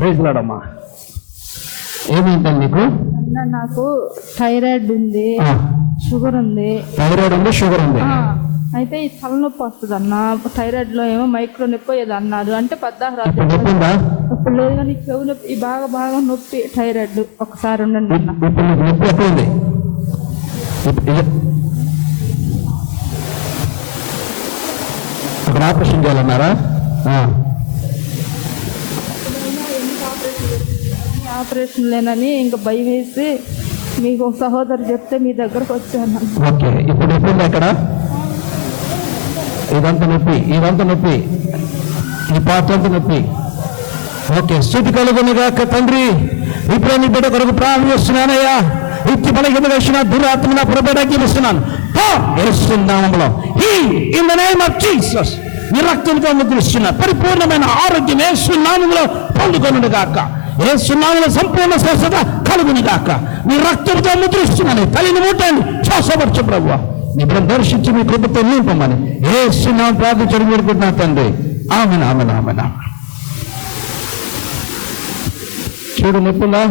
Praise lord అమ్మా. ఏమైందండి నీకు? నాకు థైరాయిడ్ ఉంది, షుగర్ ఉంది. థైరాయిడ్ ఉంది, షుగర్ ఉంది. అయితే ఈ తలనొప్పి వస్తుంది అన్న. థైరాయిడ్ లో ఏమో మైక్రో నొప్పి ఏదో అన్నారు. అంటే పద్దాక ఇప్పుడు లేదు కానీ చెవు నొప్పి బాగా బాగా నొప్పి. థైరాయిడ్ ఒకసారి ఉండండి అన్న. అక్కడ ఆపరేషన్ చేయాలన్నారా? ఆపరేషన్ లేనని ఇంకా భయం వేసి మీకు ఒక సహోదరు చెప్తే మీ దగ్గరకు వచ్చాను. ఓకే, ఇప్పుడు ఎప్పుడు ఎక్కడ? ఇదంతా నొప్పి, ఇదంతా నొప్పి, ఈ పార్ట్ అంతా నొప్పి. ఓకే, స్థుతి కలుగునుగా తండ్రి. ఇప్పుడు నీ బిడ్డ కొరకు ప్రారంభం చేస్తున్నానయ్యా. ఇచ్చి బలహీన వేసిన దురాత్మ నా పురబెడకి ఇస్తున్నాను. In the name of Jesus నీ రక్తంతో ముద్రిస్తున్నా. పరిపూర్ణమైన ఆరోగ్యం యేసు నామములో పొందుకొనును గాక. యేసు నామములో సంపూర్ణ స్వస్థత కలుగును గాక. నీ రక్తంతో ముద్రిస్తున్నాను. తల్లిని ముట్టండి, శ్వాసపరచు ప్రభువా. నీ బిడ్డను దర్శించి మీ కృపతో నింపమని యేసు నామములో ప్రార్థించడం వేడుకుంటున్నా తండ్రి. ఆమేన్, ఆమేన్, ఆమేన్. చూడు నొప్పులా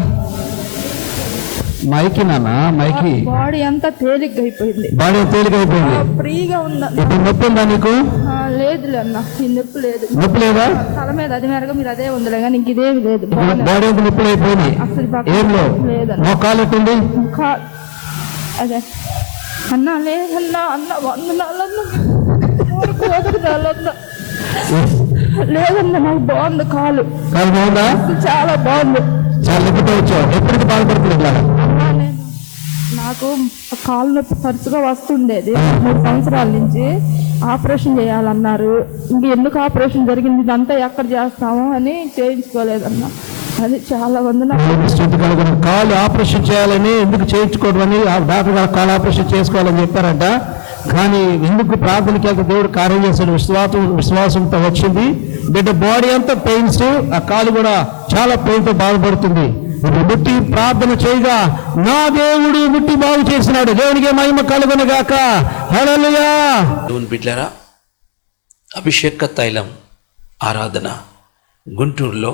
మైకి నాన్న, మైకి బాడీ అంతా తేలిగ్గా అయిపోయింది. బాడీ తేలికైపోయింది, ఫ్రీగా ఉందా? ఇప్పుడు నొప్పి ఉందా నీకు? లేదులే అన్న, ఈ నొప్పి లేదు. నొప్పి లేదా? తల మీద అది మెరగ మీరు అదే ఉందిలే కానీ ఇంక ఇదేమి లేదు. బాడీ అంతా నొప్పులు అయిపోయింది. ఏం లేదు. మోకాలు ఎట్టుంది? అదే అన్నా లేదన్నా అన్న వందనాలన్నా లేదన్నా నాకు బాగుంది. కాలు బాగుందా? చాలా బాగుంది. చాలా నొప్పితో వచ్చావు. ఎప్పటికి బాధపడుతుంది? నాకు కాలు నొప్పి తరచుగా వస్తుండేది. 3 సంవత్సరాల నుంచి ఆపరేషన్ చేయాలన్నారు. ఇంక ఎందుకు ఆపరేషన్ జరిగింది, ఇదంతా ఎక్కడ చేస్తాము అని చేయించుకోలేదన్నా. అది చాలా కాలు ఆపరేషన్ చేయాలని ఎందుకు చేయించుకోవడం అని డాక్టర్ గారు కాలు ఆపరేషన్ చేసుకోవాలని చెప్పారంట. కానీ ఎందుకు ప్రార్థనకి వెళ్తే దేవుడు కార్యం చేసిన విశ్వాసంతో వచ్చింది. బిడ్డ బాడీ అంతా పెయిన్స్, ఆ కాలు కూడా చాలా పెయిన్తో బాధపడుతుంది. ఇప్పుడు ముట్టి ప్రార్థన చేయగా నా దేవుడు ముట్టి బాగు చేసినాడు. దేవునికి మహిమ కలుగును గాక. హల్లెలూయా. దేవుని బిడ్డలారా, అభిషేక తైలం ఆరాధన గుంటూరులో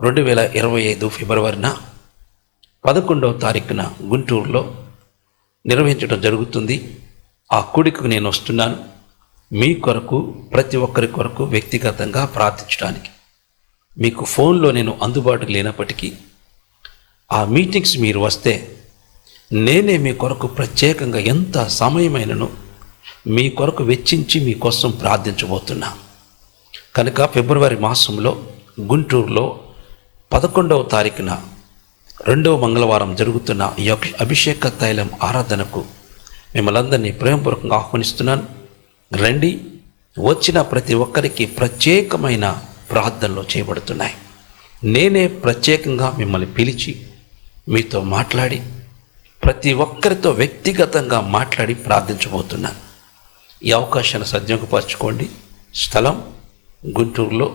2025 ఫిబ్రవరిన 11వ తారీఖున గుంటూరులో నిర్వహించడం జరుగుతుంది. ఆ కూడికకు నేను వస్తున్నాను. మీ కొరకు, ప్రతి ఒక్కరి కొరకు వ్యక్తిగతంగా ప్రార్థించడానికి. మీకు ఫోన్లో నేను అందుబాటులో లేనప్పటికీ ఆ మీటింగ్స్ మీరు వస్తే నేనే మీ కొరకు ప్రత్యేకంగా ఎంత సమయమైనను మీ కొరకు వెచ్చించి మీకోసం ప్రార్థించబోతున్నా. కనుక ఫిబ్రవరి మాసంలో గుంటూరులో 11వ తారీఖున 2వ మంగళవారం జరుగుతున్న ఈ అభిషేక తైలం ఆరాధనకు మిమ్మల్ని అందరినీ ప్రేమపూర్వకంగా ఆహ్వానిస్తున్నాను. రండి. వచ్చిన ప్రతి ఒక్కరికి ప్రత్యేకమైన ప్రార్థనలు చేయబడుతున్నాయి. నేనే ప్రత్యేకంగా మిమ్మల్ని పిలిచి మీతో మాట్లాడి ప్రతి ఒక్కరితో వ్యక్తిగతంగా మాట్లాడి ప్రార్థించబోతున్నాను. ఈ అవకాశాన్ని సద్వినియోగపరచుకోండి. స్థలం గుంటూరులో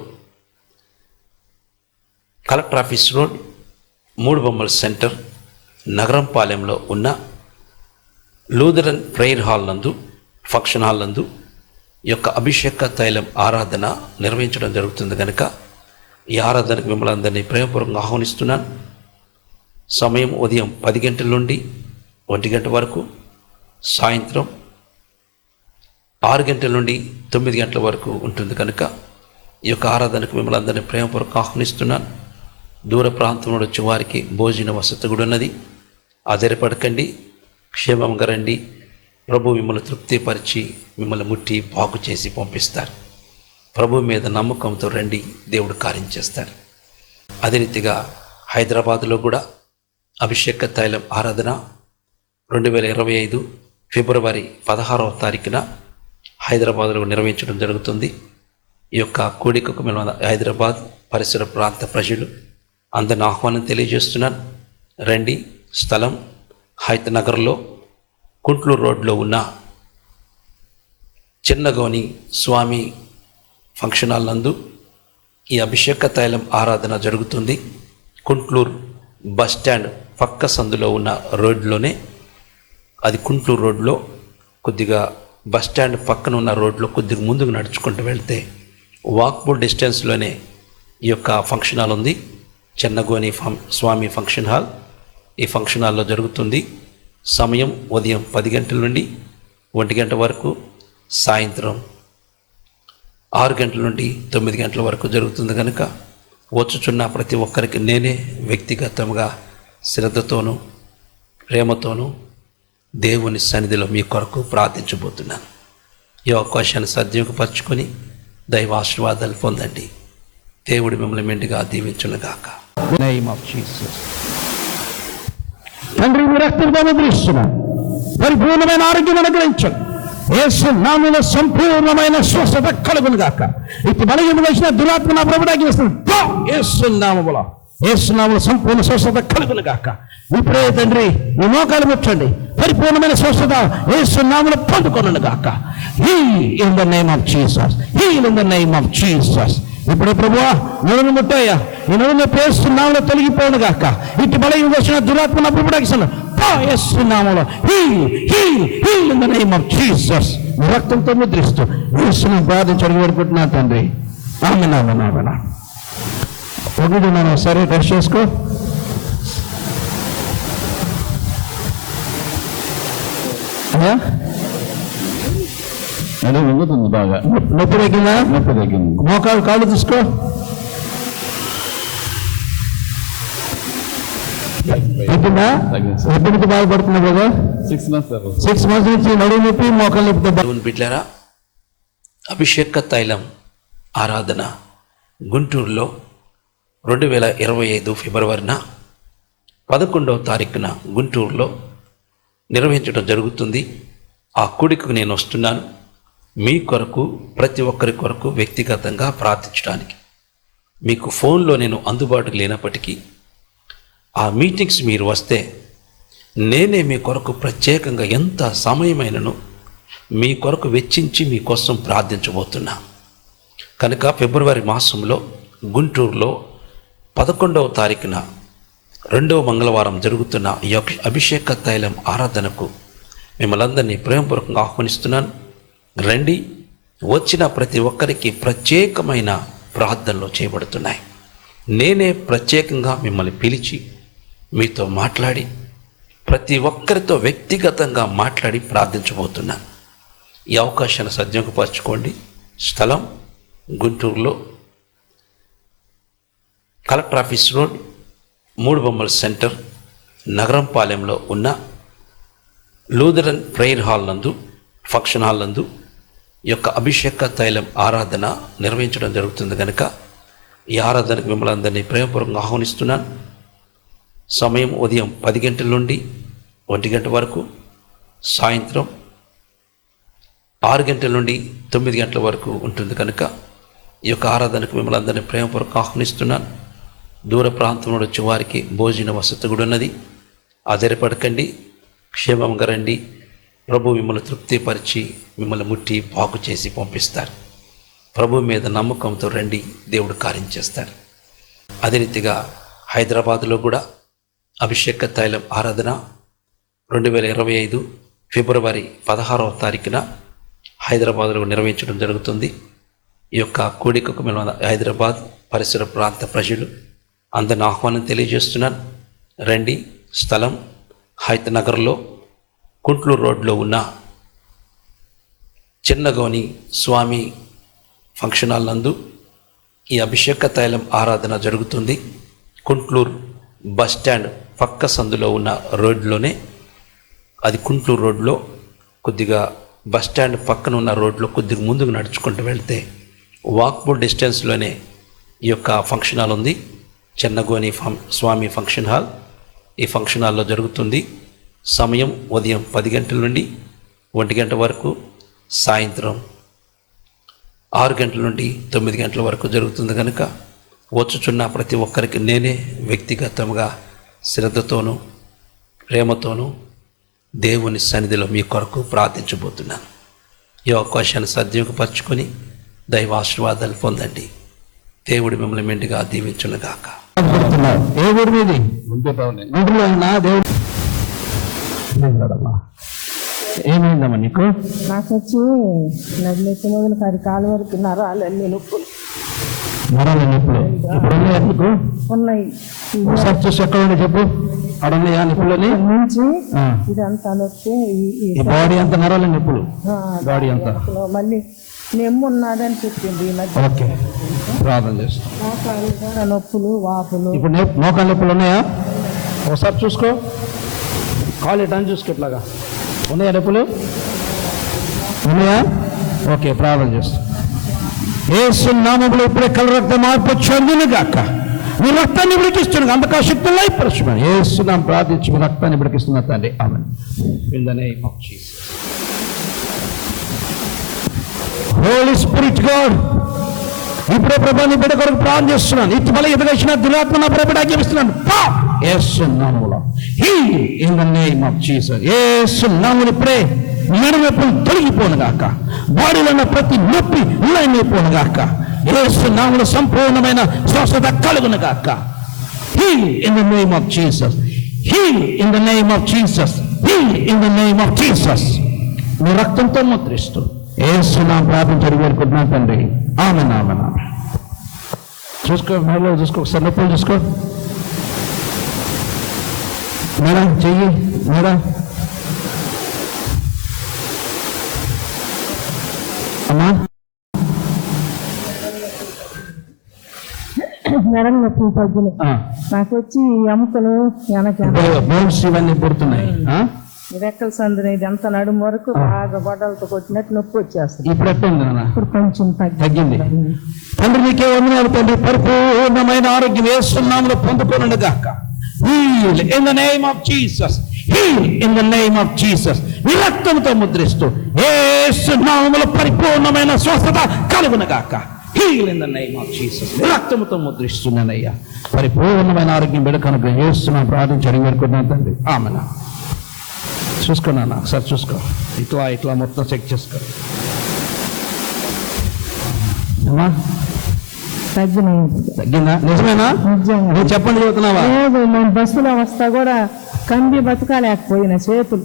కలెక్టర్ ఆఫీస్ రోడ్, 3 బొమ్మల సెంటర్, నగరంపాలెంలో ఉన్న లూథరన్ ప్రేయర్ హాల్ నందు, ఫంక్షన్ హాల్ నందు ఈ యొక్క అభిషేక తైలం ఆరాధన నిర్వహించడం జరుగుతుంది. కనుక ఈ ఆరాధనకు మిమ్మల్ని అందరినీ ప్రేమపూర్వకంగా ఆహ్వానిస్తున్నాను. సమయం ఉదయం 10 గంటల నుండి 1 గంట వరకు, సాయంత్రం 6 గంటల నుండి 9 గంటల వరకు ఉంటుంది. కనుక ఈ యొక్క ఆరాధనకు మిమ్మల్ని అందరినీ ప్రేమపూర్వకంగా ఆహ్వానిస్తున్నాను. దూర ప్రాంతంలో వచ్చే వారికి భోజన వసతి కూడా ఉన్నది. ఆధారపడకండి, క్షేమంగా రండి. ప్రభు మిమ్మల్ని తృప్తిపరిచి మిమ్మల్ని ముట్టి బాగు చేసి పంపిస్తారు. ప్రభు మీద నమ్మకంతో రండి, దేవుడు కార్యం చేస్తారు. అదే రీతిగా హైదరాబాదులో కూడా అభిషేక తైలం ఆరాధన 2025 ఫిబ్రవరి 16వ తారీఖున హైదరాబాదులో నిర్వహించడం జరుగుతుంది. ఈ యొక్క కూడికకు మేము హైదరాబాద్ పరిసర ప్రాంత ప్రజలు అందరిని ఆహ్వానం తెలియజేస్తున్నాను. రండి. స్థలం హైత్ నగర్లో కుంట్లూరు రోడ్లో ఉన్న చిన్నగోని స్వామి ఫంక్షన్ హాల్ నందు ఈ అభిషేక తైలం ఆరాధన జరుగుతుంది. కుంట్లూరు బస్ స్టాండ్ పక్క సందులో ఉన్న రోడ్లోనే, అది కుంట్లూరు రోడ్లో కొద్దిగా బస్ స్టాండ్ పక్కన ఉన్న రోడ్లో కొద్దిగా ముందుకు నడుచుకుంటూ వెళ్తే వాక్బుల్ డిస్టెన్స్లోనే ఈ యొక్క ఫంక్షన్ హాల్ ఉంది. చెన్నగోని స్వామి ఫంక్షన్ హాల్. ఈ ఫంక్షన్ హాల్లో జరుగుతుంది. సమయం ఉదయం 10 గంటల నుండి 1 గంట వరకు, సాయంత్రం 6 గంటల నుండి 9 గంటల వరకు జరుగుతుంది కనుక వచ్చుచున్న ప్రతి ఒక్కరికి నేనే వ్యక్తిగతంగా శ్రద్ధతోనూ ప్రేమతోనూ దేవుని సన్నిధిలో మీ కొరకు ప్రార్థించబోతున్నాను. ఈ అవకాశాన్ని సద్వినియోగపరచుకొని దైవ ఆశీర్వాదాలు పొందండి. దేవుడు మిమ్మల్ని మెండుగా దీవించునుగాక. Name of Jesus. తండ్రి మీ రక్తంతో నిద్రిస్తున్నాను. పరిపూర్ణమైన ఆరోగ్యం అనుగ్రహించండి. యేసు నామములో సంపూర్ణమైన స్వస్థత కలుగును గాక. ఇటు బలహీన వేసిన దురాత్మ నా ప్రభుడానికి వేస్తుంది. యేసు నామములో సంపూర్ణ స్వస్థత కలుగును గాక. ఇప్పుడే తండ్రి ఈ మోకాలు ముట్టండి. పరిపూర్ణమైన స్వస్థత యేసు నామములో పొందుకొనును గాక. Heal in the name of Jesus. Heal in the name of Jesus. ఇప్పుడే ప్రభువా నడుము ముట్టయ్యా, ఈ నడుము పేస్తున్నాములో తొలగిపోను గాక. ఇటు బలహీన వేసిన దురాత్మ నా ప్రభుడానికి యేసునామములో heal in the name of Jesus. రక్తంతో ముద్రిస్తూ యేసును ప్రార్థించి వేడుకుంటున్నా తండ్రి. ఆమేన్. ఒకటి సరే టెస్ట్ చేసుకో. అది వంగుతుంది బాగా. నొప్పి తగ్గిందా? నొప్పి తగ్గింది. మోకాలు కాళ్ళు తీసుకో. తగ్గిందా? ఎప్పటి నుంచి బాధపడుతున్నా కదా? 6 months. 6 months నుంచి నడుము నొప్పి, మోకాలు నొప్పి. దేవుని బిడ్డలారా, అభిషేక తైలం ఆరాధన గుంటూరులో 2025 ఫిబ్రవరిన 11వ తారీఖున గుంటూరులో నిర్వహించడం జరుగుతుంది. ఆ కూడికకు నేను వస్తున్నాను. మీ కొరకు, ప్రతి ఒక్కరి కొరకు వ్యక్తిగతంగా ప్రార్థించడానికి. మీకు ఫోన్లో నేను అందుబాటులో లేనప్పటికీ ఆ మీటింగ్స్ మీరు వస్తే నేనే మీ కొరకు ప్రత్యేకంగా ఎంత సమయమైనను మీ కొరకు వెచ్చించి మీకోసం ప్రార్థించబోతున్నా. కనుక ఫిబ్రవరి మాసంలో గుంటూరులో 11వ తారీఖున 2వ మంగళవారం జరుగుతున్న ఈ అభిషేక తైలం ఆరాధనకు మిమ్మల్ని అందరినీ ప్రేమపూర్వకంగా ఆహ్వానిస్తున్నాను. రండి. వచ్చిన ప్రతి ఒక్కరికి ప్రత్యేకమైన ప్రార్థనలు చేయబడుతున్నాయి. నేనే ప్రత్యేకంగా మిమ్మల్ని పిలిచి మీతో మాట్లాడి ప్రతి ఒక్కరితో వ్యక్తిగతంగా మాట్లాడి ప్రార్థించబోతున్నాను. ఈ అవకాశాన్ని సద్వినియోగపరచుకోండి. స్థలం గుంటూరులో కలెక్టర్ ఆఫీస్ రోడ్, 3 బొమ్మల సెంటర్, నగరంపాలెంలో ఉన్న లూథరన్ ప్రేయర్ హాల్ నందు, ఫంక్షన్ హాల్ నందు ఈ యొక్క అభిషేక తైలం ఆరాధన నిర్వహించడం జరుగుతుంది కనుక ఈ ఆరాధనకు మిమ్మల్ని అందరినీ ప్రేమపూర్వకంగా ఆహ్వానిస్తున్నాను. సమయం ఉదయం 10 గంటల నుండి 1 గంట వరకు, సాయంత్రం 6 గంటల నుండి 9 గంటల వరకు ఉంటుంది కనుక ఈ యొక్క ఆరాధనకు మిమ్మల్ని అందరినీ ప్రేమపూర్వకంగా ఆహ్వానిస్తున్నాను. దూర ప్రాంతంలో వచ్చే వారికి భోజన వసతి కూడా ఉన్నది. ఆధారపడకండి, క్షేమంగా రండి. ప్రభు మిమ్మల్ని తృప్తిపరిచి మిమ్మల్ని ముట్టి బాగు చేసి పంపిస్తారు. ప్రభు మీద నమ్మకంతో రండి, దేవుడు కార్యం చేస్తారు. అదే రీతిగా హైదరాబాదులో కూడా అభిషేక తైలం ఆరాధన 2025 ఫిబ్రవరి 16వ తారీఖున హైదరాబాదులో నిర్వహించడం జరుగుతుంది. ఈ యొక్క కూడికకు మేము హైదరాబాద్ పరిసర ప్రాంత ప్రజలు అందరిని ఆహ్వానం తెలియజేస్తున్నాను. రండి. స్థలం హైత్ నగర్లో కుంట్లూరు రోడ్లో ఉన్న చెన్నగోని స్వామి ఫంక్షన్ హాల్ నందు ఈ అభిషేక తైలం ఆరాధన జరుగుతుంది. కుంట్లూరు బస్ స్టాండ్ పక్క సందులో ఉన్న రోడ్లోనే, అది కుంట్లూరు రోడ్లో కొద్దిగా బస్ స్టాండ్ పక్కన ఉన్న రోడ్లో కొద్దిగా ముందుకు నడుచుకుంటూ వెళ్తే వాక్బుల్ డిస్టెన్స్లోనే ఈ యొక్క ఫంక్షన్ హాల్ ఉంది. చెన్నగోని స్వామి ఫంక్షన్ హాల్. ఈ ఫంక్షన్ హాల్లో జరుగుతుంది. సమయం ఉదయం 10 గంటల నుండి 1 గంట వరకు, సాయంత్రం 6 గంటల నుండి 9 గంటల వరకు జరుగుతుంది కనుక వచ్చుచున్న ప్రతి ఒక్కరికి నేనే వ్యక్తిగతంగా శ్రద్ధతోనూ ప్రేమతోనూ దేవుని సన్నిధిలో మీ కొరకు ప్రార్థించబోతున్నాను. ఈ అవకాశాన్ని సద్వినియోగపరచుకొని దైవ ఆశీర్వాదాలు పొందండి. దేవుడు మిమ్మల్ని మెండుగా దీవించునుగాక. ఏ ఊరు మీది? గుంటూరులో అయినా దేవుడు ఏమైందమ్మా నీకు? నాకు వచ్చి నడినెత్తి మొదలు 10 కాలు వరకు నరాలన్నీ నొప్పులు. నరాల నొప్పులు ఇప్పుడు ఉన్నాయా నీకు? ఉన్నాయి. ఒకసారి చూసి ఎక్కడ ఉండి చెప్పు. అక్కడ ఉన్నాయా నొప్పులని? నుంచి ఆ. ఇదంతా నొప్పి ఈ బాడీ అంతా నరాల నొప్పులు, బాడీ అంతా. మళ్ళీ నెమ్ము ఉన్నదని చెప్పింది ఈ మధ్య. ఓకే, ప్రార్థన చేస్తాం. మోకాళ్ళు కూడా నొప్పులు, వాపులు. ఇప్పుడు మోకాళ్ళ నొప్పులు ఉన్నాయా? ఒకసారి చూసుకో, కాలు ఇటాన్ని చూసుకో. ఇట్లాగా ఉన్నాయా నొప్పులు? ఉన్నాయా? ఓకే, ప్రార్థన చేస్తాం. యేసు నామములో ఇప్పుడే కల రక్త మార్పు చెందును గాక. మీ రక్తాన్ని విడికిస్తున్నాను, అంతకా శక్తులు అయిపరచుమని యేసు నామములో ప్రార్థించి మీ రక్తాన్ని విడికిస్తున్నా తండ్రి. Amen. In the name of Jesus. Holy spirit God, ఇప్పుడే ప్రభా నీ బిడ్డ కొరకు ప్రార్థన చేస్తున్నాను. ఇటు మళ్ళీ ఎదుగొచ్చిన దురాత్మ నా ప్రభు ఆజ్ఞాపిస్తున్నాను. యేసు నామములో heal in the name of Jesus. యేసు నామములో ఇప్పుడే నడునొప్పులు తొలగిపోను గాక. బాడీలో ఉన్న ప్రతి నొప్పి లైపోను గాక. యేసు నామములో సంపూర్ణమైన స్వస్థత కలుగును గాక. Heal in the name of Jesus. Heal in the name of Jesus. Heal in the name of Jesus. మీ రక్తంతో ముద్రిస్తూ యేసు నామములో ప్రార్థించి వేడుకుంటున్నాను తండ్రి. ఆమేన్, ఆమేన్, ఆమేన్. చూసుకో, మేడలో చూసుకో, ఒకసారి నొప్పులు చూసుకో. మేడం చెయ్యి, మేడం అమ్మా. మెడలు నొప్పులు తగ్గినాయి. నాకు వచ్చి ఎముకలు బోన్స్ ఇవన్నీ పుడుతున్నాయి. రెక్కల సందుని ఇదంతా నడుము వరకు బాగా గొడవలతో కొట్టినట్టు నొప్పి వచ్చేస్తుంది. ఇప్పుడు ఎట్లా ఉంది నాన్న? ఇప్పుడు కొంచెం తగ్గింది. తండ్రి నీకే వందనాలు తండ్రి. పరిపూర్ణమైన ఆరోగ్యం యేసు నామములో పొందుకోనుండు గాక. Heal in the name of Jesus. Heal in the name of Jesus. మీ రక్తంతో ముద్రిస్తూ యేసు నామములో పరిపూర్ణమైన స్వస్థత కలుగును గాక. Heal in the name of Jesus. మీ రక్తంతో ముద్రిస్తున్నానయ్యా. పరిపూర్ణమైన ఆరోగ్యం బిడకనుక యేసు నామములో ప్రార్థించి అడిగి వేడుకుంటున్నాను తండ్రి. ఆమేన్. చూసుకున్నాను, ఒకసారి చూసుకో. ఇట్లా ఇట్లా మొత్తం చెక్ చేసుకో. అమ్మా తగ్గిందా? నిజమేనా? నువ్వు చెప్పండి, చదువుతున్నావా? లేదు, నేను బస్సులో వస్తా కూడా కంది బతకలేకపోయినా, చేతులు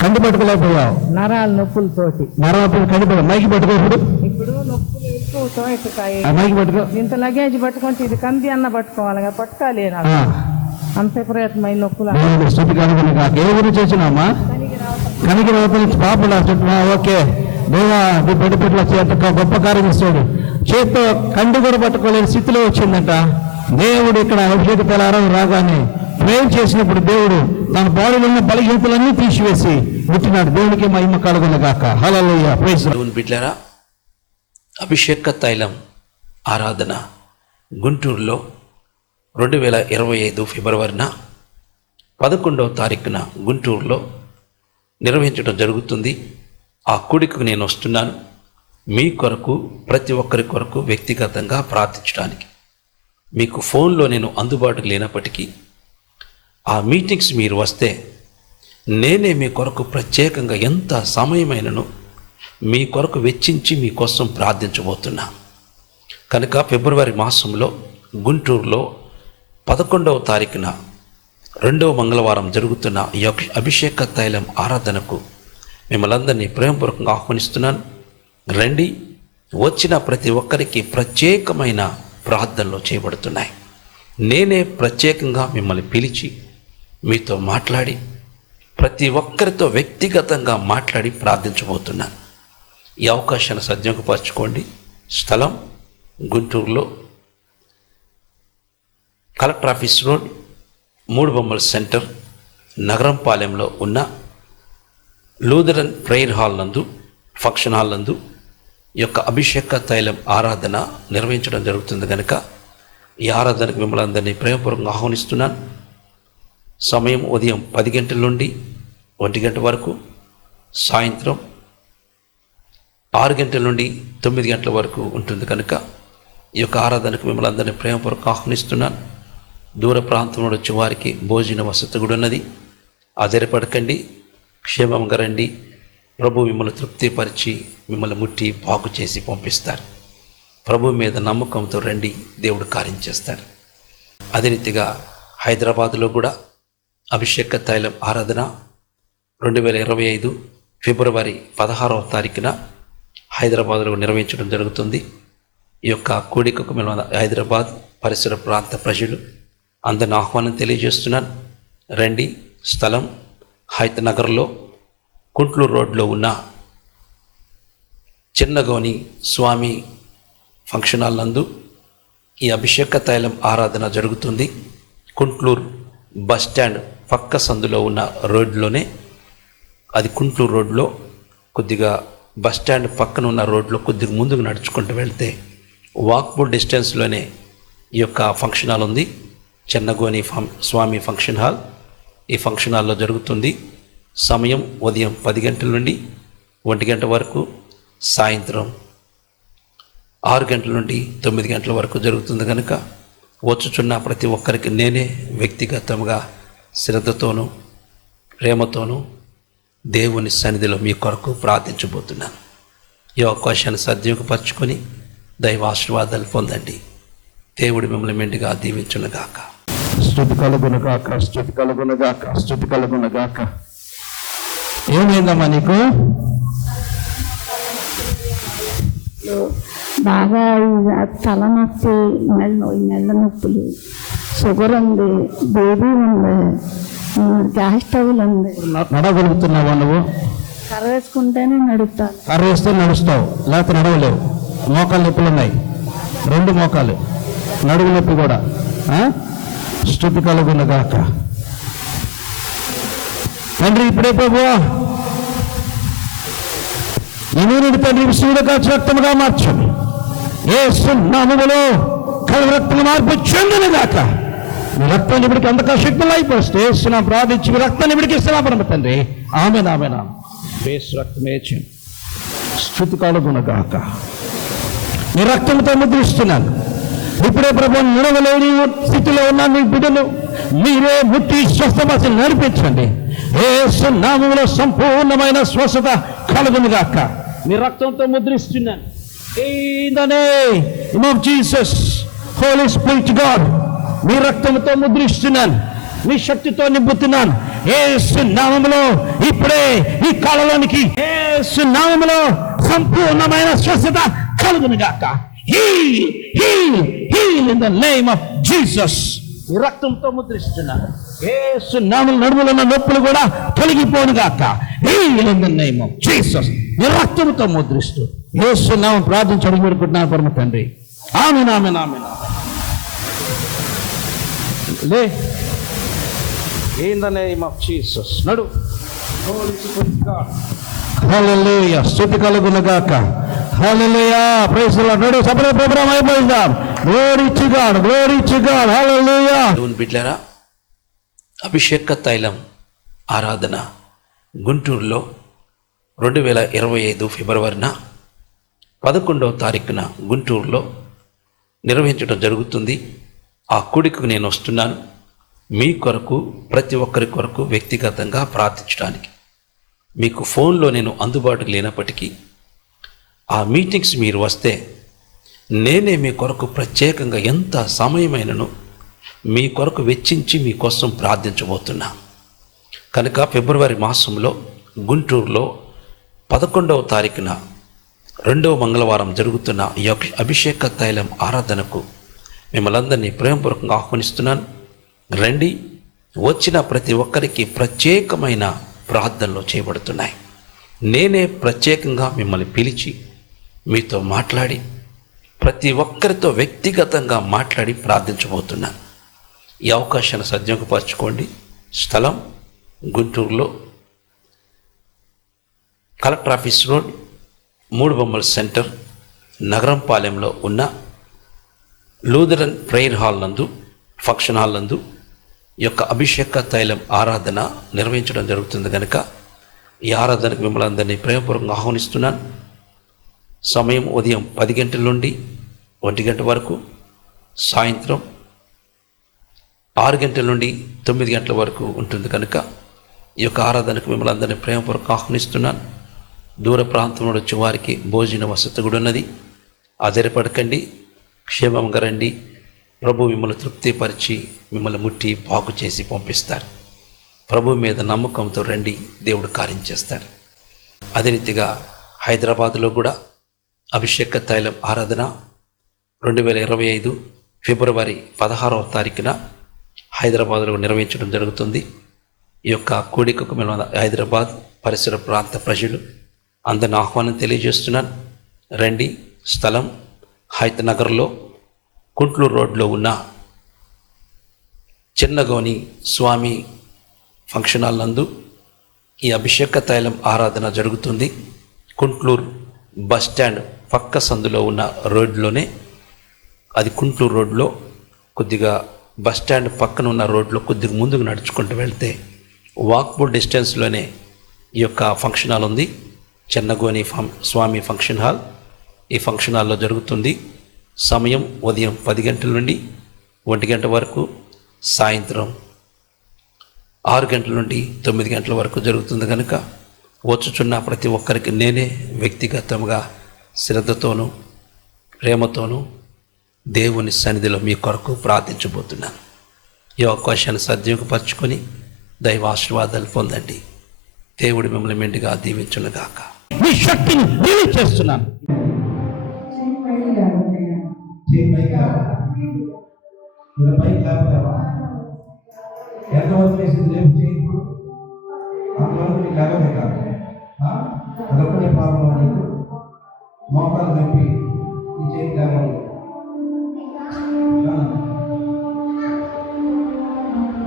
కండి పట్టుకోలేకపోయావు. నరాల నొప్పులతోటి. నరాలు కండి పట్టు. మైకి పట్టుకో. ఇప్పుడు నొప్పులు ఎక్కువతో ఎక్కుతాయి. మైకి పట్టుకో. ఇంత లగేజ్ పట్టుకుంటే ఇది కంది అన్న పట్టుకోవాలి, పట్టుకోలే. అంత విపరీతమైన నొప్పులు. ఏ ఊరు చేసినామా? కనికి రావతల నుంచి పాపలు అంటున్నా. ఓకే, దేవా నీ పెద్ద పెట్ల గొప్ప కార్యం ఇస్తాడు. చేతితో కండు కూడా పట్టుకోలేని స్థితిలో వచ్చిందంట. దేవుడు ఇక్కడ అభిషేక తెలారం రాగానే ప్రేమ్ చేసినప్పుడు దేవుడు తన బాడీలో ఉన్న బలహీనతలన్నీ తీసివేసి ముట్టినాడు. దేవునికి మహిమ కలుగును గాక. హల్లెలూయా. ప్రైజ్ దేవుని బిడ్డలారా, అభిషేక తైలం ఆరాధన గుంటూరులో 2025 ఫిబ్రవరిన 11వ తారీఖున గుంటూరులో నిర్వహించడం జరుగుతుంది. ఆ కూడికకు నేను వస్తున్నాను. మీ కొరకు, ప్రతి ఒక్కరి కొరకు వ్యక్తిగతంగా ప్రార్థించడానికి. మీకు ఫోన్లో నేను అందుబాటులో లేనప్పటికీ ఆ మీటింగ్స్ మీరు వస్తే నేనే మీ కొరకు ప్రత్యేకంగా ఎంత సమయమైనను మీ కొరకు వెచ్చించి మీకోసం ప్రార్థించబోతున్నా. కనుక ఫిబ్రవరి మాసంలో గుంటూరులో 11వ తారీఖున 2వ మంగళవారం జరుగుతున్న ఈ అభిషేక తైలం ఆరాధనకు మిమ్మల్ందరినీ ప్రేమపూర్వకంగా ఆహ్వానిస్తున్నాను. రండి. వచ్చిన ప్రతి ఒక్కరికి ప్రత్యేకమైన ప్రార్థనలు చేయబడుతున్నాయి. నేనే ప్రత్యేకంగా మిమ్మల్ని పిలిచి మీతో మాట్లాడి ప్రతి ఒక్కరితో వ్యక్తిగతంగా మాట్లాడి ప్రార్థించబోతున్నాను. ఈ అవకాశాన్ని సద్వినియోగపరచుకోండి. స్థలం గుంటూరులో కలెక్టర్ ఆఫీస్ రోడ్, 3 బొమ్మల సెంటర్, నగరంపాలెంలో ఉన్న లూథరన్ ప్రేయర్ హాల్ నందు, ఫంక్షన్ హాల్ నందు ఈ యొక్క అభిషేక తైలం ఆరాధన నిర్వహించడం జరుగుతుంది. కనుక ఈ ఆరాధనకు మిమ్మల్ని అందరినీ ప్రేమపూర్వకంగా ఆహ్వానిస్తున్నాను. సమయం ఉదయం 10 గంటల నుండి 1 గంట వరకు, సాయంత్రం 6 గంటల నుండి 9 గంటల వరకు ఉంటుంది. కనుక ఈ యొక్క ఆరాధనకు మిమ్మల్ని అందరినీ ప్రేమపూర్వకంగా ఆహ్వానిస్తున్నాను. దూర ప్రాంతంలో వచ్చే వారికి భోజన వసతి కూడా ఉన్నది. ఆధారపడకండి, క్షేమంగా రండి. ప్రభు మిమ్మల్ని తృప్తిపరిచి మిమ్మల్ని ముట్టి బాగు చేసి పంపిస్తారు. ప్రభు మీద నమ్మకంతో రండి, దేవుడు కార్యం చేస్తారు. అదే రీతిగా హైదరాబాదులో కూడా అభిషేక తైలం ఆరాధన 2025 ఫిబ్రవరి 16వ తారీఖున హైదరాబాదులో నిర్వహించడం జరుగుతుంది. ఈ యొక్క కూడికకు మేము హైదరాబాద్ పరిసర ప్రాంత ప్రజలు అందరిని ఆహ్వానం తెలియజేస్తున్నాను. రండి. స్థలం హైత్ నగర్లో కుంట్లూరు రోడ్లో ఉన్న చిన్నగోని స్వామి ఫంక్షన్ హాల్ నందు ఈ అభిషేక తైలం ఆరాధన జరుగుతుంది. కుంట్లూరు బస్ స్టాండ్ పక్క సందులో ఉన్న రోడ్లోనే, అది కుంట్లూరు రోడ్లో కొద్దిగా బస్ స్టాండ్ పక్కన ఉన్న రోడ్లో కొద్దిగా ముందుకు నడుచుకుంటూ వెళ్తే వాక్బుల్ డిస్టెన్స్లోనే ఈ యొక్క ఫంక్షన్ హాల్ ఉంది. చిన్నగోని స్వామి ఫంక్షన్ హాల్. ఈ ఫంక్షన్ హాల్లో జరుగుతుంది. సమయం ఉదయం 10 గంటల నుండి 1 గంట వరకు, సాయంత్రం 6 గంటల నుండి 9 గంటల వరకు జరుగుతుంది. కనుక వచ్చుచున్న ప్రతి ఒక్కరికి నేనే వ్యక్తిగతంగా శ్రద్ధతోనూ ప్రేమతోనూ దేవుని సన్నిధిలో మీ కొరకు ప్రార్థించబోతున్నాను. ఈ అవకాశాన్ని సద్వినియోగపరచుకొని దైవ ఆశీర్వాదాలు పొందండి. దేవుడు మిమ్మల్ని మెండుగా దీవించునుగాక. స్తుతి కలుగునుగాక, స్తుతి కలుగునుగాక, స్తుతి కలుగునుగాక. ఏమైందమ్మా నీకు? బాగా తలనొప్పి, మెల్ల నొప్పులు, షుగర్ ఉంది, బేబీ ఉంది, గ్యాస్ స్టవ్లు ఉంది. నడవగలుగుతున్నావా నువ్వు? కర్ర వేసుకుంటేనే నడుపుతాను. కర్ర వేస్తే నడుస్తావు, లేకపోతే నడవలేవు. మోకాలు నొప్పులు ఉన్నాయి, 2 మోకాలు, నడుము నొప్పి కూడా. స్తుతి కలుగునుగాక. తండ్రి ఇప్పుడే ప్రభువా ఈ నూనె తండ్రి విశుద్ధంగా రక్తముగా మార్చండి. యేసు నామములో కలువ రక్తం మార్పు చెందునుగాక. మీ రక్తాన్ని ఇప్పటికి అంతగా శక్తులు అయిపోస్తే నా ప్రార్థించి మీ రక్తాన్ని ఇప్పటికి ఇస్తున్నా తండ్రి. Amen amen. యేసు రక్తమే చెంది. స్తుతి కలుగునుగాక. మీ రక్తంతో ముద్రిస్తున్నాను. ఇప్పుడే ప్రభు నిలవలేని స్థితిలో ఉన్న మీ బిడ్డలు మీరే ముట్టి స్వస్థపరిచి నడిపించండి. యేసు నామములో సంపూర్ణమైన స్వస్థత కలుగునుగాక. మీ రక్తంతో ముద్రిస్తున్నాను. In the name of Jesus, Holy Spirit God, మీ రక్తంతో ముద్రిస్తున్నాను, మీ శక్తితో నింపుతున్నాను. యేసు నామములో ఇప్పుడే ఈ కాలంలోనికి యేసు నామములో సంపూర్ణమైన స్వస్థత కలుగునుగాక. Heal in the name of Jesus. ఈ రక్తంతో ముద్రిస్తున్నాను. యేసు నామములో నడుములో ఉన్న నొప్పులు కూడా తొలగిపోనుగాక. Heal in the name of Jesus. ఈ రక్తంతో ముద్రిస్తూ యేసు నామం ప్రార్థించడం వేడుకుంటున్నాను పరమ తండ్రి. ఆమేన్ ఆమేన్ ఆమేన్. లే. In the name of Jesus. నడు. Holy Spirit God. హల్లెలూయా. స్తుతి కలుగునుగాక. హల్లెలూయా. Praise the lord. నడు. సపరేట్ ప్రోగ్రామ్ అయిపోయిందాం. Glory to God, glory to God. Hallelujah. దేవుని బిడ్డలారా, అభిషేక తైలం ఆరాధన గుంటూరులో 2025 ఫిబ్రవరిన 11వ తారీఖున గుంటూరులో నిర్వహించడం జరుగుతుంది. ఆ కూడికకు నేను వస్తున్నాను. మీ కొరకు, ప్రతి ఒక్కరి కొరకు వ్యక్తిగతంగా ప్రార్థించడానికి. మీకు ఫోన్లో నేను అందుబాటులో లేనప్పటికీ ఆ మీటింగ్స్ మీరు వస్తే నేనే మీ కొరకు ప్రత్యేకంగా ఎంత సమయమైనను మీ కొరకు వెచ్చించి మీకోసం ప్రార్థించబోతున్నా. కనుక ఫిబ్రవరి మాసంలో గుంటూరులో 11వ తారీఖున 2వ మంగళవారం జరుగుతున్న ఈ అభిషేక తైలం ఆరాధనకు మిమ్మల్ని అందరినీ ప్రేమపూర్వకంగా ఆహ్వానిస్తున్నాను. రండి. వచ్చిన ప్రతి ఒక్కరికి ప్రత్యేకమైన ప్రార్థనలు చేయబడుతున్నాయి. నేనే ప్రత్యేకంగా మిమ్మల్ని పిలిచి మీతో మాట్లాడి ప్రతి ఒక్కరితో వ్యక్తిగతంగా మాట్లాడి ప్రార్థించబోతున్నాను. ఈ అవకాశాన్ని సద్వినియోగపరచుకోండి. స్థలం గుంటూరులో కలెక్టర్ ఆఫీస్ రోడ్, 3 బొమ్మల సెంటర్, నగరంపాలెంలో ఉన్న లూథరన్ ప్రేయర్ హాల్ నందు, ఫంక్షన్ హాల్ నందు ఈ యొక్క అభిషేక తైలం ఆరాధన నిర్వహించడం జరుగుతుంది. కనుక ఈ ఆరాధనకు మిమ్మల్ని అందరినీ ప్రేమపూర్వకంగా ఆహ్వానిస్తున్నాను. సమయం ఉదయం 10 గంటల నుండి 1 గంట వరకు, సాయంత్రం 6 గంటల నుండి 9 గంటల వరకు ఉంటుంది. కనుక ఈ యొక్క ఆరాధనకు మిమ్మల్ని అందరినీ ప్రేమపూర్వకంగా ఆహ్వానిస్తున్నాను. దూర ప్రాంతంలో వచ్చే వారికి భోజన వసతి కూడా ఉన్నది. ఆధారపడకండి, క్షేమంగా రండి. ప్రభు మిమ్మల్ని తృప్తిపరిచి మిమ్మల్ని ముట్టి బాగు చేసి పంపిస్తారు. ప్రభు మీద నమ్మకంతో రండి, దేవుడు కార్యం చేస్తాడు. అదే రీతిగా హైదరాబాదులో కూడా అభిషేక తైలం ఆరాధన 2025 ఫిబ్రవరి 16వ తారీఖున హైదరాబాద్లో నిర్వహించడం జరుగుతుంది. ఈ యొక్క కూడికకు మేము హైదరాబాద్ పరిసర ప్రాంత ప్రజలు అందరిని ఆహ్వానం తెలియజేస్తున్నాను. రండి. స్థలం హైత్ నగర్లో కుంట్లూరు రోడ్లో ఉన్న చిన్నగోని స్వామి ఫంక్షన్ హాల్ నందు ఈ అభిషేక తైలం ఆరాధన జరుగుతుంది. కుంట్లూరు బస్ స్టాండ్ పక్క సందులో ఉన్న రోడ్లోనే, అది కుంట్లూరు రోడ్లో కొద్దిగా బస్ స్టాండ్ పక్కన ఉన్న రోడ్లో కొద్దిగా ముందుకు నడుచుకుంటూ వెళ్తే వాక్బుల్ డిస్టెన్స్లోనే ఈ యొక్క ఫంక్షన్ హాల్ ఉంది. చెన్నగోని స్వామి ఫంక్షన్ హాల్. ఈ ఫంక్షన్ హాల్లో జరుగుతుంది. సమయం ఉదయం 10 గంటల నుండి 1 గంట వరకు, సాయంత్రం 6 గంటల నుండి 9 గంటల వరకు జరుగుతుంది. కనుక వచ్చుచున్న ప్రతి ఒక్కరికి నేనే వ్యక్తిగతంగా శ్రద్ధతోనూ ప్రేమతోనూ దేవుని సన్నిధిలో మీ కొరకు ప్రార్థించబోతున్నాను. ఈ అవకాశాన్ని సద్వినియోగపరచుకొని దైవ ఆశీర్వాదాలు పొందండి. దేవుడు మిమ్మల్ని మెండుగా దీవించునుగాక. మీ శక్తిని రిలీజ్ చేస్తున్నాను. ఎంతవరకు వేసింది రేపు చేయకూడదు, అంతవరకు నీకు లేవదే కాదు. అదొక్కటే ప్రాబ్లం. నీకు మోకాలు తప్పి నీ చేయి లేవాలి.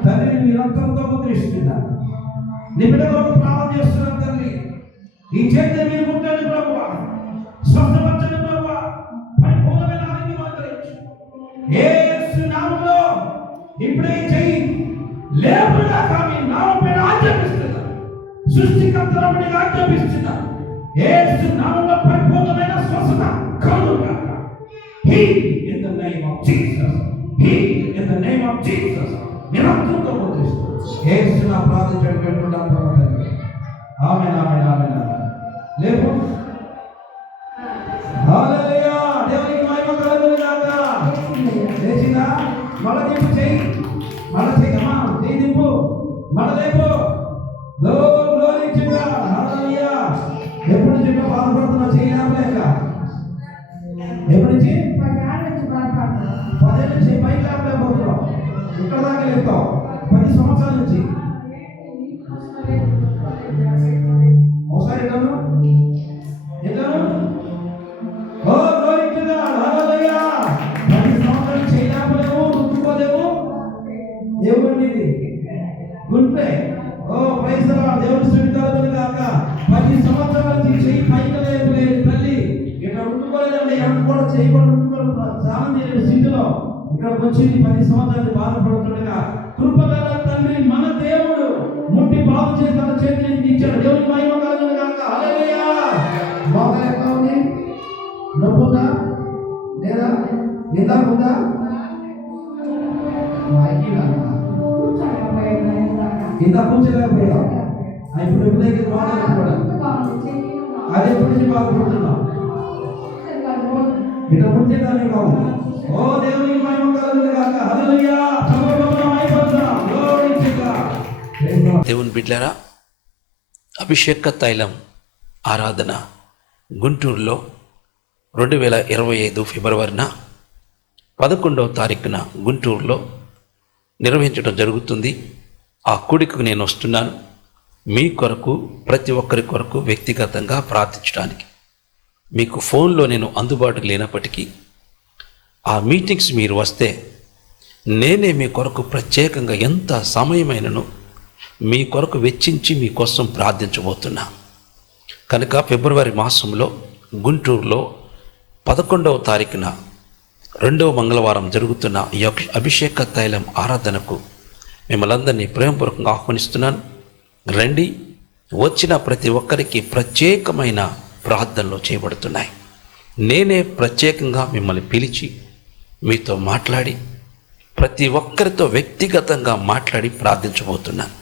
తండ్రి మీ రక్తంతో ముద్రిస్తున్నాను. నీ బిడ్డ కొరకు ప్రార్థన చేస్తున్నాను. తండ్రి ఈ చేతిని మీరు ముట్టండి ప్రభువా, స్వస్థపరచండి ప్రభువా, పరిపూర్ణమైన ఆరోగ్యం అనుగ్రహించు. యేసు నామములో ఇప్పుడే చెయ్యి లేపుగా మీ నామముపై ఆజ్ఞాపిస్తున్నా. సృష్టికర్తని ఆజ్ఞాపిస్తున్నా. యేసు నామములో పరిపూర్ణమైన స్వస్థత కలుగుగాక. Heal in the name of Jesus. Heal in the name of Jesus. నిరంతరంగా పోతుంది. యేసు నా ప్రార్థించడం పెట్టుకుంటాను ప్రభువా. ఆమేన్ ఆమేన్ ఆమేన్ ఆమేన్. లేపు. హల్లెలూయా. దేవునికి మహిమ కలుగుగాక. లేచినా మళ్ళా దింపు చేయి. మళ్ళా చేయమ్మా. చేయి దింపు. మళ్ళా లేపు. Glory to God. హల్లెలూయా. ఎప్పుడు నుంచి బాధపడుతున్నా చేయలేక? ఎప్పటి నుంచి? 10 నుంచి పైకి లేకపోతున్నావు. ఇక్కడ దాకా లేస్తావు. 10 సంవత్సరాల నుంచి. ఒకసారి ఎట్లాను ఎట్లాను ఓ గ్లోరీ టు గాడ్. హల్లెలూయా. 10 సంవత్సరాలు చేయలేకపోలేవు, రుద్దుకోలేవు. దేవుడు ఇది గుంటే ఓ ప్రైజ్ లార్డ్. దేవుడు స్తుతించబడును గాక. 10 సంవత్సరాల నుంచి చేయి పైకి లేపలేదు తల్లి. ఇక్కడ రుద్దుకోలేదండి. ఎక్కడ కూడా చేయకుండా స్నానం చేయలేని స్థితిలో ఇక్కడికి వచ్చి 10 సంవత్సరాలు బాధపడుతుండగా కృపగల తండ్రి మన దేవుడు ముట్టి బాగు చేసి తన చేతిని ఇచ్చాడు. దేవునికి మహిమ కలుగును గాక. హల్లెలూయా. బాగా ఎక్కడ ఉంది? నొప్పుందా లేదా? ఇందాకుందా? ఇంత కూర్చోలేకపోయావు. ఇప్పుడు ఎప్పుడైతే బాగా అది ఎప్పటి నుంచి బాధపడుతున్నావు? ఇట్లా కూర్చేదాన్ని కావు. ఓ దేవునికి మహిమ కలుగును గాక. హల్లెలూయా. దేవుని బిడ్డలారా, అభిషేక తైలం ఆరాధన గుంటూరులో 2025 ఫిబ్రవరిన 11వ తారీఖున గుంటూరులో నిర్వహించడం జరుగుతుంది. ఆ కూడికకు నేను వస్తున్నాను. మీ కొరకు, ప్రతి ఒక్కరి కొరకు వ్యక్తిగతంగా ప్రార్థించడానికి. మీకు ఫోన్లో నేను అందుబాటులో లేనప్పటికీ ఆ మీటింగ్స్ మీరు వస్తే నేనే మీ కొరకు ప్రత్యేకంగా ఎంత సమయమైనను మీ కొరకు వెచ్చించి మీకోసం ప్రార్థించబోతున్నా. కనుక ఫిబ్రవరి మాసంలో గుంటూరులో 11వ తారీఖున 2వ మంగళవారం జరుగుతున్న ఈ అభిషేక తైలం ఆరాధనకు మిమ్మల్ని అందరినీ ప్రేమపూర్వకంగా ఆహ్వానిస్తున్నాను. రండి. వచ్చిన ప్రతి ఒక్కరికి ప్రత్యేకమైన ప్రార్థనలు చేయబడుతున్నాయి. నేనే ప్రత్యేకంగా మిమ్మల్ని పిలిచి మీతో మాట్లాడి ప్రతి ఒక్కరితో వ్యక్తిగతంగా మాట్లాడి ప్రార్థించబోతున్నాను.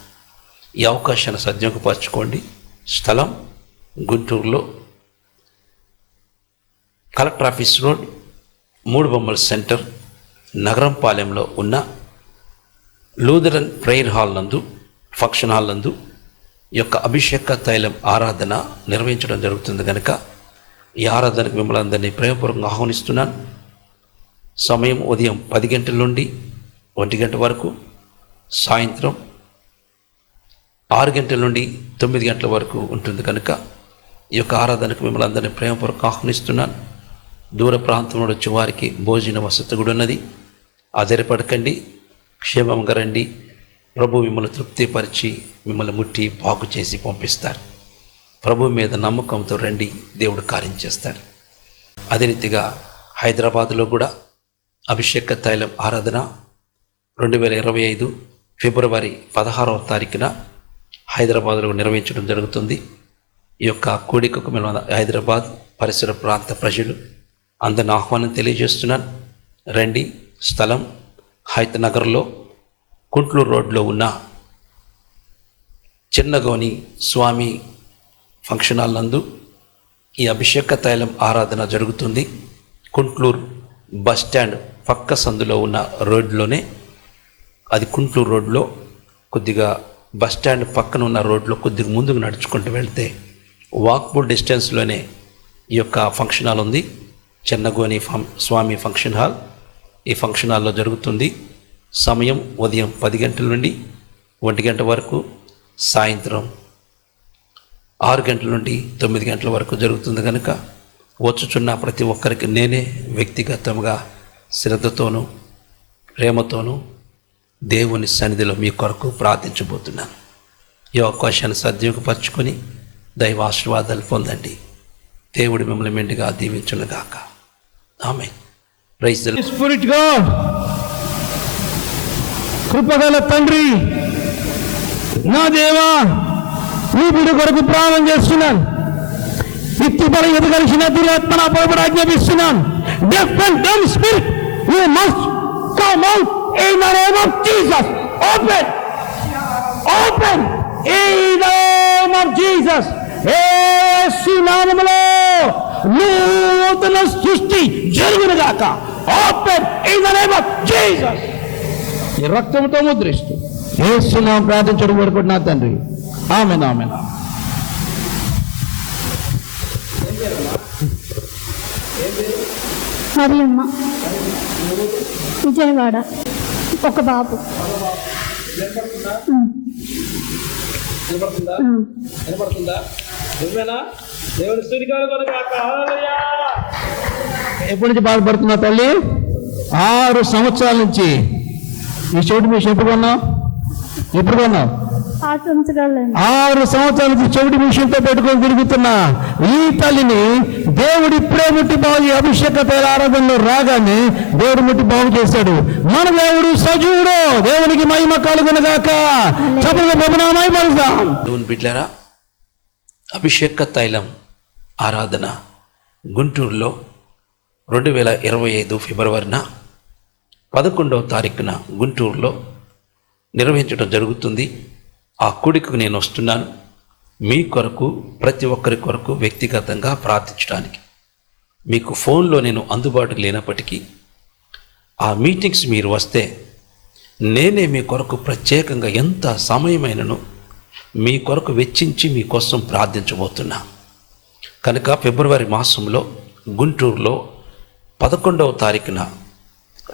ఈ అవకాశాన్ని సద్వినియోగపరచుకోండి. స్థలం గుంటూరులో కలెక్టర్ ఆఫీస్ రోడ్, 3 బొమ్మల సెంటర్, నగరంపాలెంలో ఉన్న లూథరన్ ప్రేయర్ హాల్ నందు, ఫంక్షన్ హాల్ నందు ఈ యొక్క అభిషేక తైలం ఆరాధన నిర్వహించడం జరుగుతుంది. కనుక ఈ ఆరాధనకు మిమ్మల్ని అందరినీ ప్రేమపూర్వకంగా ఆహ్వానిస్తున్నాను. సమయం ఉదయం 10 గంటల నుండి 1 గంట వరకు, సాయంత్రం 6 గంటల నుండి 9 గంటల వరకు ఉంటుంది కనుక ఈ యొక్క ఆరాధనకు మిమ్మల్ని అందరినీ ప్రేమపూర్వక ఆహ్వానిస్తున్నాను. దూర ప్రాంతంలో వచ్చే వారికి భోజన వసతి కూడా ఉన్నది. ఆధారపడకండి, క్షేమంగా రండి. ప్రభు మిమ్మల్ని తృప్తిపరిచి మిమ్మల్ని ముట్టి బాగు చేసి పంపిస్తారు. ప్రభు మీద నమ్మకంతో రండి, దేవుడు కార్యం చేస్తాడు. అదే రీతిగా హైదరాబాదులో కూడా అభిషేక తైలం ఆరాధన 2025 ఫిబ్రవరి 16వ తారీఖున హైదరాబాదులో నిర్వహించడం జరుగుతుంది. ఈ యొక్క కూడికకు మేము హైదరాబాద్ పరిసర ప్రాంత ప్రజలు అందరిని ఆహ్వానం తెలియజేస్తున్నాను. రండి. స్థలం హైత్ నగర్లో కుంట్లూరు రోడ్లో ఉన్న చిన్నగోని స్వామి ఫంక్షన్ హాల్ నందు ఈ అభిషేక తైలం ఆరాధన జరుగుతుంది. కుంట్లూరు బస్ స్టాండ్ పక్క సందులో ఉన్న రోడ్లోనే, అది కుంట్లూరు రోడ్లో కొద్దిగా బస్ స్టాండ్ పక్కన ఉన్న రోడ్లో కొద్దిగా ముందుకు నడుచుకుంటూ వెళ్తే వాక్బుల్ డిస్టెన్స్లోనే ఈ యొక్క ఫంక్షన్ హాల్ ఉంది. చిన్నగోని స్వామి ఫంక్షన్ హాల్. ఈ ఫంక్షన్ హాల్లో జరుగుతుంది. సమయం ఉదయం 10 గంటల నుండి 1 గంట వరకు, సాయంత్రం 6 గంటల నుండి 9 గంటల వరకు జరుగుతుంది కనుక వచ్చుచున్న ప్రతి ఒక్కరికి నేనే వ్యక్తిగతంగా శ్రద్ధతోనూ ప్రేమతోనూ దేవుని సన్నిధిలో మీ కొరకు ప్రార్థించబోతున్నాను. ఈ అవకాశాన్ని సద్వినియోగపరచుకొని దైవ ఆశీర్వాదాలు పొందండి. దేవుడు మిమ్మల్ని మెండుగా దీవించునుగాక. Amen. Praise the lord. Spirit God, కృపగల తండ్రి, నా దేవా, నీ బిడ్డ కొరకు ప్రార్థన చేస్తున్నాను. వ్యక్తిపరం ఎదగలిసిన దురాత్మ నా పరపడ ఆజ్ఞాపిస్తున్నాను. Deaf and dumb spirit, you must come out in the name of Jesus. Open, open in the name of Jesus. యేసు నామములో నూతన సృష్టి జరుగునుగాక. Open in the name of Jesus. ఈ రక్తంతో ముద్రిస్తూ యేసు నామములో ప్రార్థించడం కోరుకుంటున్నా తండ్రి. ఆమేన్, ఆమేన్. మరియమ్మ, విజయవాడ. ఒక బాబు. ఎప్పటి నుంచి బాధపడుతున్నా తల్లి? 6 సంవత్సరాల నుంచి. ఈ చెవిటి మిషన్ ఎప్పుడు కొన్నావు? 6 సంవత్సరాలు. 6 సంవత్సరాల నుంచి చెవిటి మిషన్తో పెట్టుకొని తిరుగుతున్నా ఈ తల్లిని దేవుడు ఇప్పుడే ముట్టి బాగు, అభిషేక తైల ఆరాధనలో రాగానే దేవుడు ముట్టి బాగు చేశాడు. మన దేవుడు సజీవుడు. దేవునికి మహిమ కలుగునుగాక. చప్పగా ప్రభునామై పలుకుదాం. దేవుని బిడ్డలారా, అభిషేక తైలం ఆరాధన గుంటూరులో 2025 ఫిబ్రవరిన 11వ తారీఖున గుంటూరులో నిర్వహించడం జరుగుతుంది. ఆ కూడికకు నేను వస్తున్నాను. మీ కొరకు, ప్రతి ఒక్కరి కొరకు వ్యక్తిగతంగా ప్రార్థించడానికి. మీకు ఫోన్లో నేను అందుబాటులో లేనప్పటికీ ఆ మీటింగ్స్ మీరు వస్తే నేనే మీ కొరకు ప్రత్యేకంగా ఎంత సమయమైనను మీ కొరకు వెచ్చించి మీకోసం ప్రార్థించబోతున్నా. కనుక ఫిబ్రవరి మాసంలో గుంటూరులో 11వ తారీఖున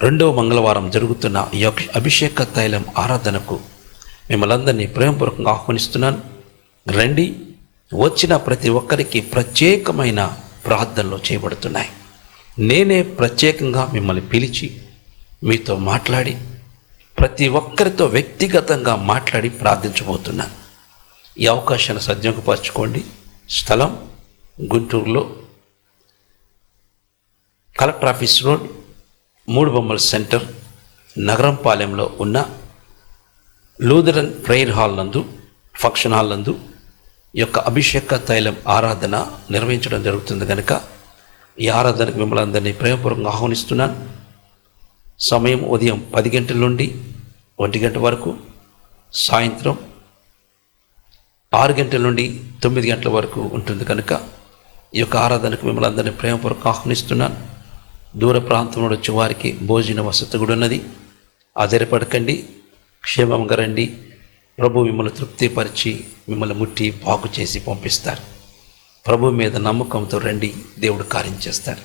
2వ మంగళవారం జరుగుతున్న ఈ అభిషేక తైలం ఆరాధనకు మిమ్మల్ని అందరినీ ప్రేమపూర్వకంగా ఆహ్వానిస్తున్నాను. రండి. వచ్చిన ప్రతి ఒక్కరికి ప్రత్యేకమైన ప్రార్థనలు చేయబడుతున్నాయి. నేనే ప్రత్యేకంగా మిమ్మల్ని పిలిచి మీతో మాట్లాడి ప్రతి ఒక్కరితో వ్యక్తిగతంగా మాట్లాడి ప్రార్థించబోతున్నాను. ఈ అవకాశాన్ని సద్వినియోగపరచుకోండి. స్థలం గుంటూరులో కలెక్టర్ ఆఫీస్ రోడ్, 3 బొమ్మల సెంటర్, నగరంపాలెంలో ఉన్న లూథరన్ ప్రేయర్ హాల్ నందు, ఫంక్షన్ హాల్ నందు ఈ యొక్క అభిషేక తైలం ఆరాధన నిర్వహించడం జరుగుతుంది కనుక ఈ ఆరాధనకు మిమ్మల్ని అందరినీ ప్రేమపూర్వకంగా ఆహ్వానిస్తున్నాను. సమయం ఉదయం 10 గంటల నుండి 1 గంట వరకు, సాయంత్రం 6 గంటల నుండి 9 గంటల వరకు ఉంటుంది కనుక ఈ యొక్క ఆరాధనకు మిమ్మల్ని అందరినీ ప్రేమపూర్వకంగా ఆహ్వానిస్తున్నాను. దూర ప్రాంతంలో వచ్చే వారికి భోజన వసతి కూడా ఉన్నది. ఆధారపడకండి, క్షేమంగా రండి. ప్రభు మిమ్మల్ని తృప్తిపరిచి మిమ్మల్ని ముట్టి బాగు చేసి పంపిస్తారు. ప్రభు మీద నమ్మకంతో రండి, దేవుడు కార్యం చేస్తారు.